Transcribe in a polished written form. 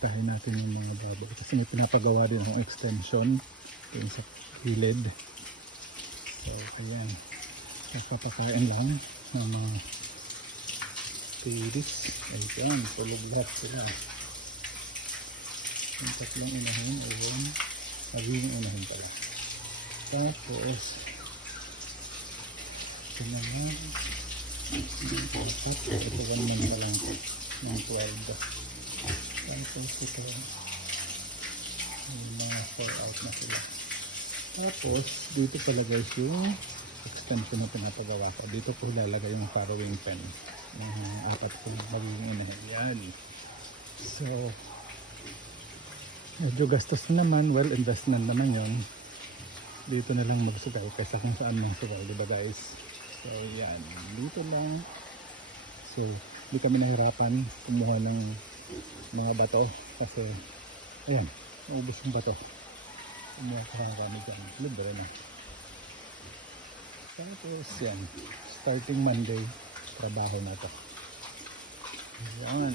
Tahin natin yung mga baboy kasi may pinapagawa din akong extension dun sa gilid. So ayan, napapakain lang ng mga piris. Ayan, tulog lahat sila. Yung tatlong unahin, ayun, magiging unahin pala. Tapos ito naman, ito ganun na lang ng 12. Tapos ito, yung mga 4 out na sila. Tapos dito pala guys yung extension na pinapagawa ko. Dito ko ilalagay yung farrowing pen. Yung 4 ko magiging unahin. Yan. So medyo gastos na naman. Well, investment naman yon. Dito na lang magsugay kaysa kung saan magsugay, diba guys? So yan, dito lang. So hindi kami nahirapan kumuha ng mga bato kasi ayan, naubos yung bato. Kumuha kami dyan, libre na. Tapos yan, starting Monday trabaho na to. Yan.